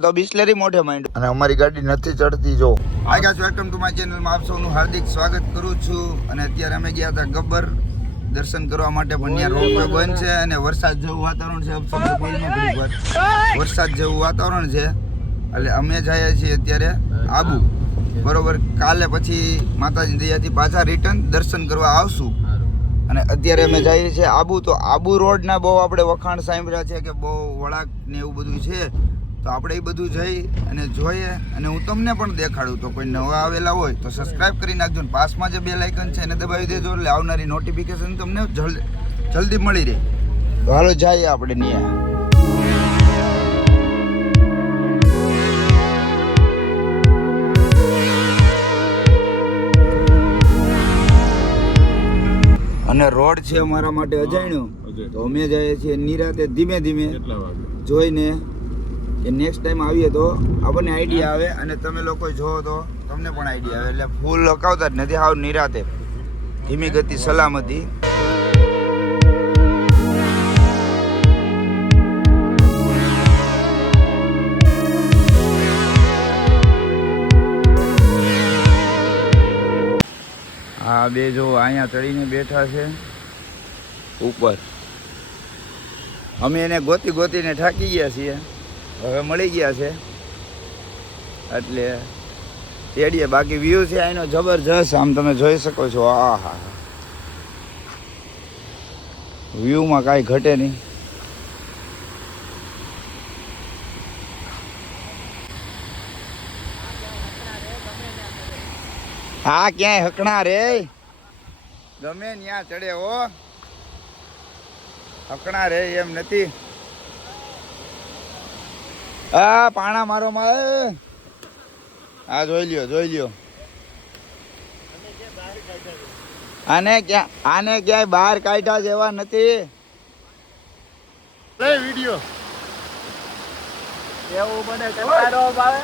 તો બિસ્લેરી મોઢે માંડ અને અમારી ગાડી નથી ચડતી જો. Hi guys welcome to my ચેનલમાં આપ સૌનું હાર્દિક સ્વાગત કરું છું. અને અત્યારે અમે ગયા હતા ગબ્બર દર્શન કરવા માટે પણ ત્યાં રોપવે બંધ છે અને વરસાદ જેવું વાતાવરણ છે. વરસાદ જેવું વાતાવરણ છે. એટલે અમે જઈએ છીએ અત્યારે આબુ. બરોબર કાલે પછી માતાજી દયાથી પાછા રિટર્ન દર્શન કરવા આવશું. અને અત્યારે અમે જઈએ છીએ આબુ. તો આબુ રોડના બહુ આપણે વખાણ સાંભળ્યા છે કે બહુ વળાક ને એવું બધું છે. તો આપણે એ બધું જઈ અને જોઈએ અને હું તમને પણ દેખાડું. તો કોઈ નવા આવેલા હોય તો સબસ્ક્રાઇબ કરી નાખજો ને પાસમાં જે બે લાઇકન છે એને દબાવી દેજો એટલે આવનારી નોટિફિકેશન તમને જલ્દી જલ્દી મળી રહે. તો હાલો જઈએ આપણે ત્યાં અને રોડ છે અમારા માટે અજાણ્યો. તો અમે જઈએ છીએ નિરાતે ધીમે ધીમે જોઈને કે નેક્સ્ટ ટાઈમ આવીએ તો આપણને આઈડિયા આવે અને તમે લોકો જોવો તો તમને પણ આઈડિયા આવે. એટલે ફૂલ લગાવતા જ નથી હાવ નિરાતે. ધીમી ગતિ સલામતી. આ બે જો અહીંયા ચડીને બેઠા છે. ઉપર. અમે એને ગોતી ગોતીને થાકી ગયા છીએ. હવે મળી ગયા છે. એટલે તેડીએ, બાકી વ્યૂ છે એનો જબરજસ્ત, આમ તમે જોઈ શકો છો. આ હા વ્યૂમાં કાંઈ ઘટે નહીં. હા, ક્યાંય હકણા રે? ગમે ત્યાં ચડે હો. હકણા રે એમ નથી. આ પાણા મારો મારે હા જોઈ લ્યો જોઈ લ્યો. આને ક્યાં આને ક્યાંય બહાર કાઢ્યા જેવા નથી. વિડિયો. એવું મને કંટાળો આવે.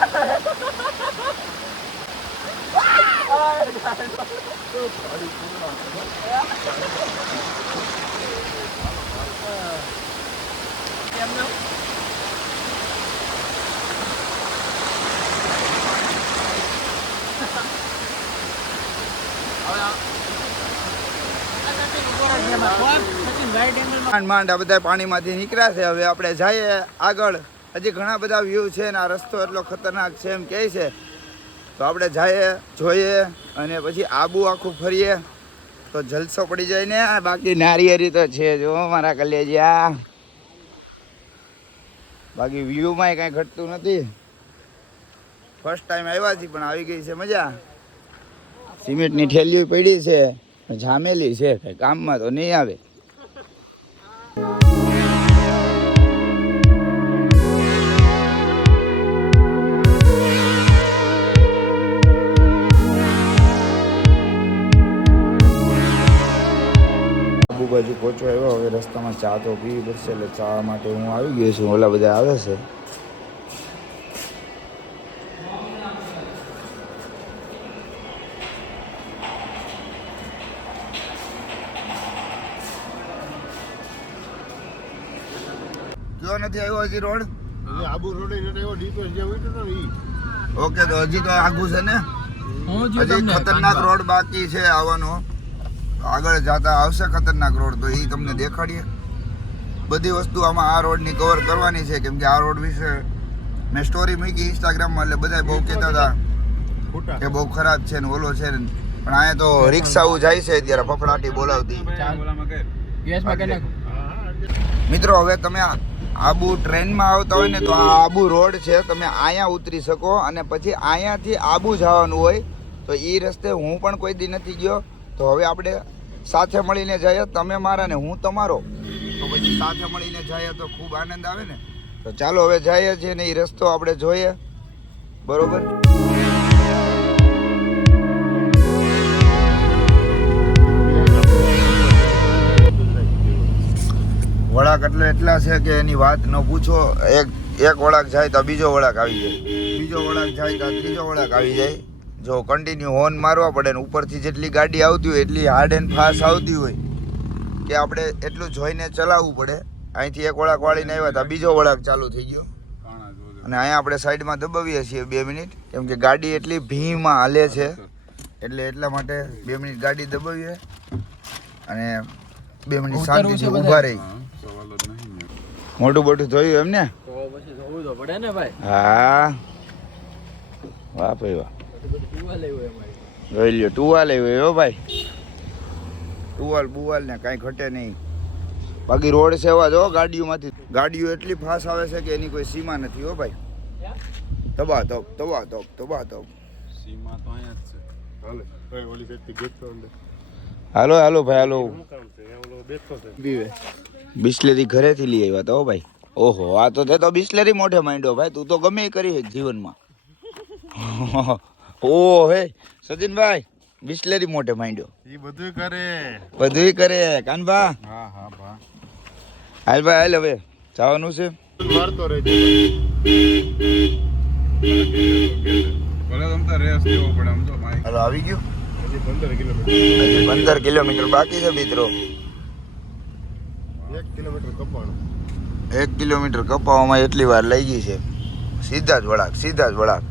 માંડ બધા પાણીમાંથી નીકળ્યા છે. હવે આપણે જઈએ આગળ. હજી ઘણા બધા વ્યૂ છે ને આ રસ્તો એટલો ખતરનાક છે એમ કહે છે. તો આપણે જઈએ, જોઈએ અને પછી આબુ આખું ફરીએ. તો જલસો પડી જાય ને. બાકી નારિયેરી તો છે જો મારા કલેજિયા બાકી વ્યૂમાં કાંઈ ઘટતું નથી. ફર્સ્ટ ટાઈમ આવ્યા છીએ, પણ આવી ગઈ છે, મજા. સિમેન્ટની ઠેલીઓ પડી છે જામેલી છે કંઈ કામમાં તો નહીં આવે. બાજુ પહોંચો આવ્યો હવે રસ્તામાં ચા તો પીવી પડશે એટલે ચા માટે હું આવી ગયો છું, ઓલા બધા આવે છે. કયો નથી આવ્યો હજી રોડ? આબુ રોડ એવો ડીપેસ જે હોય તો ઈ. ઓકે તો હજી તો આગું છે ને? હજી ખતરનાક રોડ બાકી છે આવવાનો. આગળ જતા આવશે ખતરનાક રોડ તો એ તમને દેખાડીએ. બધી વસ્તુ આમાં આ રોડની કવર કરવાની છે કેમ કે આ રોડ વિશે મેં સ્ટોરી મૂકી ઇન્સ્ટાગ્રામમાં એટલે બધા બહુ કહેતા હતા કે બહુ ખરાબ છે ને ઓલો છે ને. પણ અહીંયા તો રિક્ષાઓ જાય છે ત્યારે ફફડાટી બોલાવતી. મિત્રો હવે તમે આ- આબુ ટ્રેનમાં આવતા હોય ને તો આ આબુ રોડ છે, તમે અહીંયા ઉતરી શકો અને પછી અહીંયાથી આબુ જવાનું હોય તો એ રસ્તે હું પણ કોઈ દી નથી ગયો. તો હવે આપણે સાથે મળીને જઈએ, તમે મારા ને હું તમારો. તો પછી સાથે મળીને જઈએ તો ખૂબ આનંદ આવે ને. તો ચાલો હવે જઈએ છીએ ને એ રસ્તો આપણે જોઈએ. બરોબર? વળાક એટલે એટલા છે કે એની વાત ન પૂછો. એક એક વળાક જાય તો બીજો વળાક આવી જાય. બીજો વળાક જાય તો ત્રીજો વળાક આવી જાય. જો કન્ટિન્યુ હોર્ન મારવા પડે ને ઉપરથી જેટલી ગાડી આવતી હોય એટલી હાર્ડ એન્ડ ફાસ્ટ આવતી હોય કે આપણે એટલું જોઈને ચલાવવું પડે. અહીંથી એક વળાક વાળીને આવ્યા હતા બીજો વળાક ચાલુ થઈ ગયો. અને અહીંયા આપણે સાઈડમાં દબાવીએ છીએ બે મિનિટ કેમ કે ગાડી એટલી ભીમાં હાલે છે. એટલે એટલા માટે બે મિનિટ ગાડી દબાવીએ અને બે મિનિટ શાંતિથી ઊભા રહી. મોટું બોટું જોયું એમ ને? તો પછી જોવું તો પડે ને ભાઈ. હા. વાહ ભાઈ વાહ. જોઈ લ્યો ટુવાલ આવ્યો હો ભાઈ. ટુવાલ બુવાલ ને કાંઈ ઘટે નહીં. બાકી રોડ સેવા જો ગાડીઓમાંથી. ગાડીઓ એટલી ફાસ્ટ આવે છે કે એની કોઈ સીમા નથી હો ભાઈ. તબા તબ તબા તબ તબા તબ સીમા તો અહીંયા જ છે. હાલે ભાઈ ઓલી વ્યક્તિ ગેટ તો અંદર. હાલો હાલો ભાઈ હાલો. બિસ્લેરી ઘરેથી લઈ આવ્યા તો હો ભાઈ. ઓહો આ તો તે તો બિસ્લેરી મોઢે માંડ્યો ભાઈ. તું તો ગમે કરી છે જીવનમાં. ઓ હે. સચિનભાઈ બિસ્લેરી મોઢે માંડ્યો. એ બધું કરે. બધુંય કરે. કાનભા. હા હા ભા. હાલ ભાઈ હાલ હવે. જવાનું છે. મારતો રહેજે. ભલે તમતા રેસ દેવો પડે આમ તો ભાઈ હાલો આવી ગયું. હજી પંદર કિલોમીટર. બાકી છે મિત્રો. એક કિલોમીટર કપાણું. એક કિલોમીટર કપાવવામાં એટલી વાર લઈ ગઈ છે. સીધા જ વળાક સીધા જ વળાક.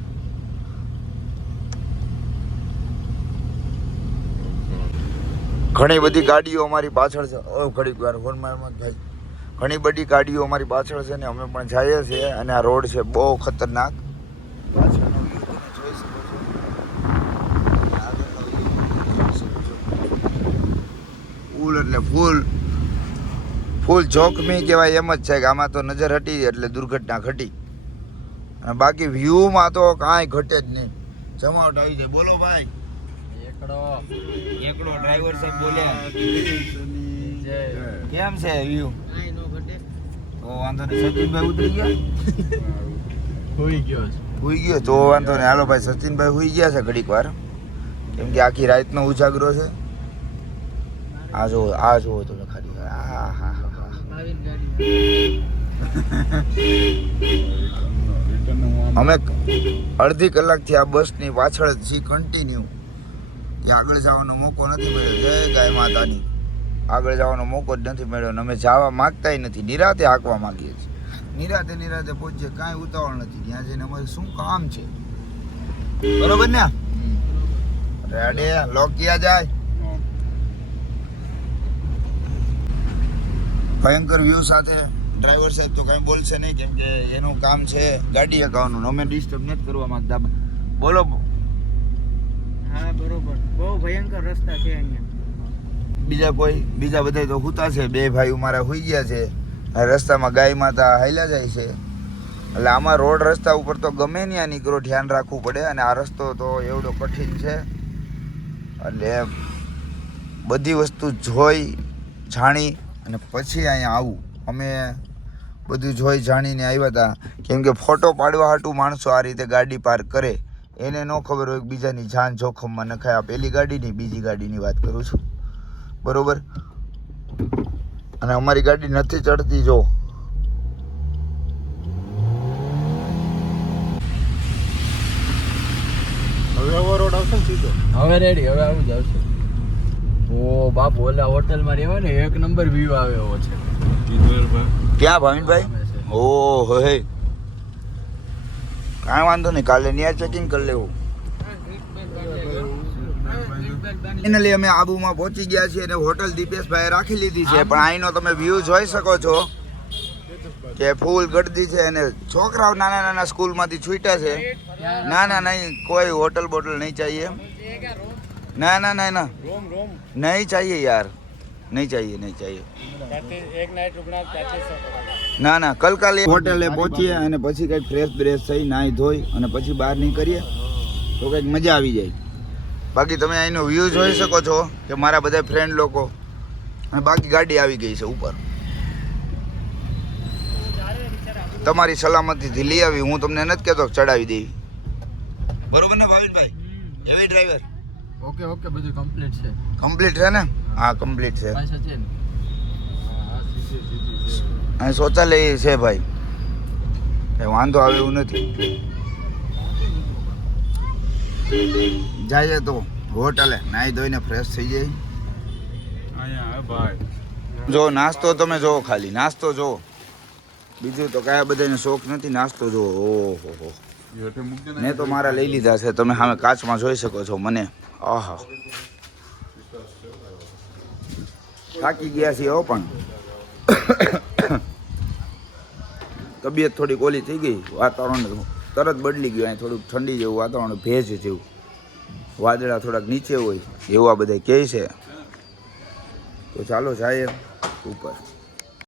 ઘણી બધી ગાડીઓ અમારી પાછળ છે. ઓ ઘડીક વાર ફોન મારમાં ભાઈ ઘણી બધી ગાડીઓ અમારી પાછળ છે ને અમે પણ જઈએ છીએ અને આ રોડ છે બહુ ખતરનાક. પાછળનો view તમે જોઈ શકો છો. આગળનો view જોઈ શકો છો. ફૂલ એટલે ફૂલ. ફૂલ જોખમી કહેવાય એમ જ છે કે આમાં તો નજર હટી એટલે દુર્ઘટના ઘટી. અને બાકી વ્યૂમાં તો કાંઈ ઘટે જ નહીં. જમાવટ આવી જાય. બોલો ભાઈ. એકડો. એકડો ડ્રાઈવર સાહેબ બોલ્યા. જય કેમ છે વ્યૂ કાઈ નો ઘટે. તો વાંધો નહીં. સચિનભાઈ ઉતરી ગયા? હોઈ ગયો છે. હુઈ ગયો? તો વાંધો નહીં. હાલો ભાઈ સચિનભાઈ હોઈ ગયા છે ઘડીક વાર. કેમ કે આખી રાતનો ઉજાગરો છે. આ જો આ જુઓ તમે ખાલી. આ હા હા હા અમે અડધી કલાકથી આ બસની પાછળ જ કન્ટિન્યુ કે આગળ જવાનો મોકો નથી મળ્યો. જય ગાય માતાની. આગળ જવાનો મોકો જ નથી મળ્યો અને અમે જવા માંગતાય નથી. નિરાતે હાંકવા માંગીએ છીએ. નિરાતે નિરાતે પહોંચીએ. કાંઈ ઉતાવળ નથી. ત્યાં જઈને અમારે શું કામ છે? બરોબર ને? રેડે લોક ક્યાં જાય? ભયંકર વ્યૂ સાથે. ડ્રાઈવર સાહેબ તો કાંઈ બોલશે નહીં કેમ કે એનું કામ છે ગાડી હકાવવાનું અમે ડિસ્ટર્બ નથી કરવા માંગતા. બોલો હા બરોબર. બહુ ભયંકર રસ્તા છે અહીંયા. બીજા કોઈ બીજા બધા તો હુતા છે. બે ભાઈઓ મારા હુઈ ગયા છે. આ રસ્તામાં ગાય માતા હાલ્યા જાય છે. એટલે આમાં રોડ રસ્તા ઉપર તો ગમે ત્યાં નીકળો ધ્યાન રાખવું પડે. અને આ રસ્તો તો એવડો કઠિન છે. એટલે બધી વસ્તુ જોઈ જાણી અને પછી અહીંયા આવું. અમે બધું જોઈ જાણીને આવ્યા હતા કેમ કે ફોટો પાડવા હાટું માણસો આ રીતે ગાડી પાર્ક કરે. એને ન ખબર હોય કે બીજાની જાન જોખમમાં નખાય. આ પેલી ગાડીની બીજી ગાડીની વાત કરું છું. બરોબર? અને અમારી ગાડી નથી ચડતી જો. હવે આવો રોડ આવશે સીધો? હવે રેડી હવે આવું જ આવશે. ઓ બાપ ઓલા હોટલમાં રહેવા ને એક નંબર વ્યૂ આવે એવો છે. ક્યાં ભાવિનભાઈ? ઓ હે. કાંઈ વાંધો નહીં કાલે નિયર ચેકિંગ કરી લેવું. ફાઇનલી અમે આબુમાં પહોંચી ગયા છીએ અને હોટલ દીપેશભાઈ રાખી લીધી છે. પણ અહીંનો તમે વ્યૂ જોઈ શકો છો કે ફૂલ ગળદી છે અને છોકરાઓ નાના નાના સ્કૂલમાંથી છૂટ્યા છે. ના ના નહીં કોઈ હોટલ બોટલ નહીં ચાહીએ. ના ના ના ના રોમ રોમ નહીં चाहिए यार नहीं चाहिए नहीं चाहिए એક નાઇટ रुकना पच्चीस ના ના કલ કાલે હોટેલે પહોંચીએ અને પછી કંઈક ફ્રેશ બ્રેશ થઈ નાહી ધોઈ અને પછી બહાર નીકળીએ તો કંઈક મજા આવી જાય બાકી તમે અહીંનો વ્યૂ જોઈ શકો છો કે મારા બધા ફ્રેન્ડ લોકો અને બાકી ગાડી આવી ગઈ છે ઉપર તમારી સલામતીથી લઈ આવી હું તમને નથી કહેતો કે ચડાવી દેવી બરોબર ને ભાવિનભાઈ એવી ડ્રાઈવર ઓકે ઓકે બધું કમ્પ્લીટ છે. કમ્પ્લીટ છે ને? હા કમ્પ્લીટ છે. પાછા છે ને. અહીં શૌચાલય છે ભાઈ. કઈ વાંધો આવે એવું નથી. જાય તો હોટલે નાહી ધોઈને ફ્રેશ થઈ જાય. જો નાસ્તો તમે જોવો ખાલી નાસ્તો જો બીજું તો કયા બધાને શોખ નથી નાસ્તો જો ઓહો હો. મેં તો મારા લઈ લીધા છે. તમે સામે કાચમાં જોઈ શકો છો મને. આહા. થાકી ગયા છીએ હો પણ. તબિયત થોડીક ઓલી થઈ ગઈ. વાતાવરણ તરત બદલી ગયું. અહીં થોડુંક ઠંડી જેવું વાતાવરણ, ભેજ જેવું. વાદળા થોડાક નીચે હોય, એવું આ બધા કહે છે. તો ચાલો જાય ઉપર.